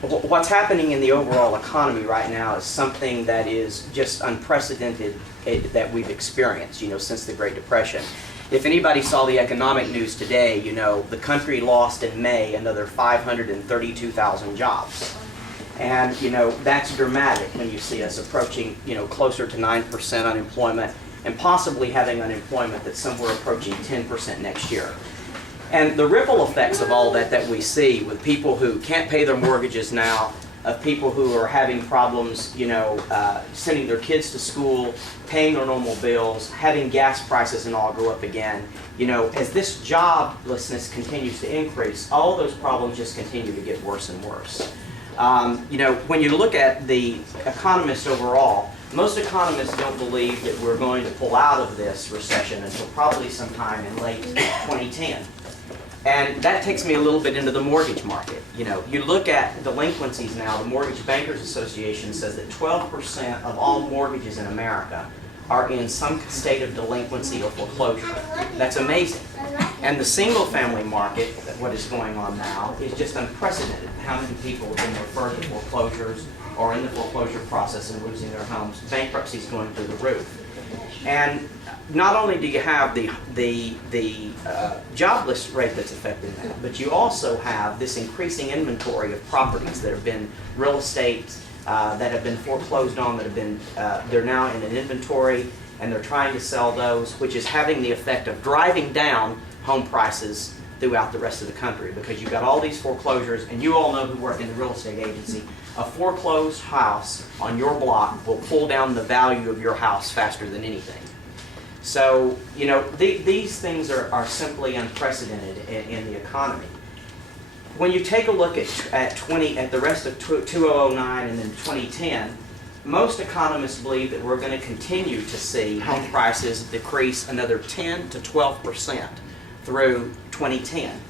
What's happening in the overall economy right now is something that is just unprecedented that we've experienced, since the Great Depression. If anybody saw the economic news today, the country lost in May another 532,000 jobs. And, that's dramatic when you see us approaching, closer to 9% unemployment and possibly having unemployment that's somewhere approaching 10% next year. And the ripple effects of all that we see with people who can't pay their mortgages now, of people who are having problems, sending their kids to school, paying their normal bills, having gas prices and all go up again. As this joblessness continues to increase, all those problems just continue to get worse and worse. When you look at the economists overall, most economists don't believe that we're going to pull out of this recession until probably sometime in late 2010. And that takes me a little bit into the mortgage market. You look at delinquencies now, the Mortgage Bankers Association says that 12% of all mortgages in America are in some state of delinquency or foreclosure. That's amazing. And the single-family market, what is going on now, is just unprecedented. How many people have been referred to foreclosures or in the foreclosure process and losing their homes? Bankruptcies going through the roof. And not only do you have the jobless rate that's affected that, but you also have this increasing inventory of properties that have been real estate that have been foreclosed on, that have been they're now in an inventory, and they're trying to sell those, which is having the effect of driving down home prices throughout the rest of the country, because you've got all these foreclosures, and you all know who work in the real estate agency. A foreclosed house on your block will pull down the value of your house faster than anything. So, these things are simply unprecedented in the economy. When you take a look at the rest of 2009 and then 2010, most economists believe that we're going to continue to see home prices decrease another 10 to 12% through 2010.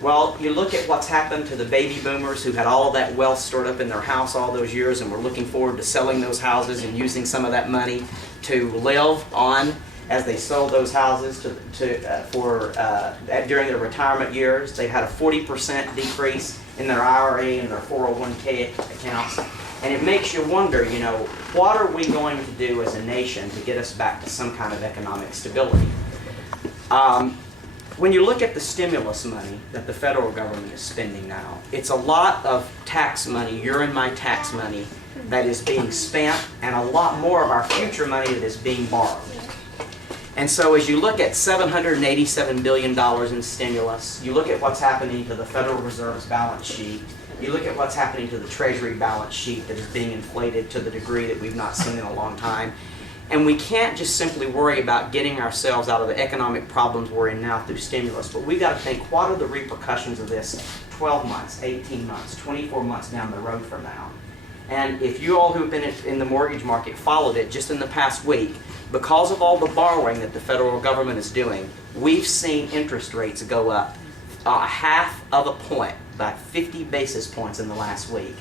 Well, you look at what's happened to the baby boomers who had all of that wealth stored up in their house all those years and were looking forward to selling those houses and using some of that money to live on as they sold those houses during their retirement years. They had a 40% decrease in their IRA and their 401k accounts. And it makes you wonder, what are we going to do as a nation to get us back to some kind of economic stability? When you look at the stimulus money that the federal government is spending now, it's a lot of tax money, your and my tax money, that is being spent, and a lot more of our future money that is being borrowed. And so as you look at $787 billion in stimulus, you look at what's happening to the Federal Reserve's balance sheet, you look at what's happening to the Treasury balance sheet that is being inflated to the degree that we've not seen in a long time. And we can't just simply worry about getting ourselves out of the economic problems we're in now through stimulus, but we've got to think, what are the repercussions of this 12 months, 18 months, 24 months down the road from now? And if you all who've been in the mortgage market followed it just in the past week, because of all the borrowing that the federal government is doing, we've seen interest rates go up a half of a point, about 50 basis points in the last week.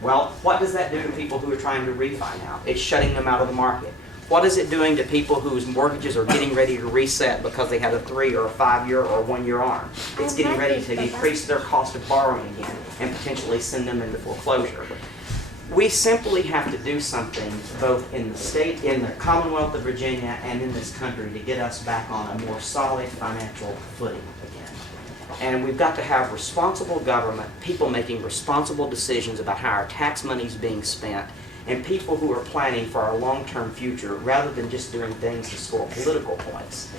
Well, what does that do to people who are trying to refi now? It's shutting them out of the market. What is it doing to people whose mortgages are getting ready to reset because they had a 3 or a 5 year or a 1 year arm? It's getting ready to increase their cost of borrowing again and potentially send them into foreclosure. We simply have to do something both in the state, in the Commonwealth of Virginia, and in this country to get us back on a more solid financial footing again. And we've got to have responsible government, people making responsible decisions about how our tax money is being spent, and people who are planning for our long-term future rather than just doing things to score political points.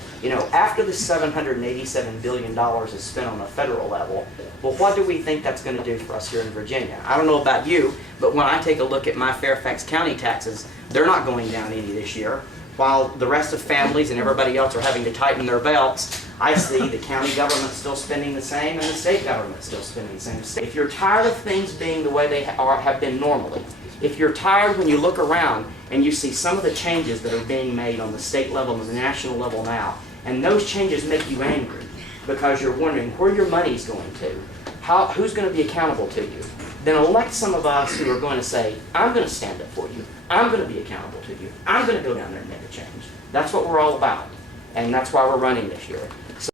After the $787 billion is spent on a federal level, well, what do we think that's going to do for us here in Virginia? I don't know about you, but when I take a look at my Fairfax County taxes, they're not going down any this year. While the rest of families and everybody else are having to tighten their belts, I see the county government still spending the same and the state government still spending the same. If you're tired of things being the way they have been normally, if you're tired when you look around and you see some of the changes that are being made on the state level and the national level now, and those changes make you angry because you're wondering where your money's going to, who's going to be accountable to you, then elect some of us who are going to say, I'm going to stand up for you, I'm going to be accountable to you, I'm going to go down there and make a change. That's what we're all about, and that's why we're running this year.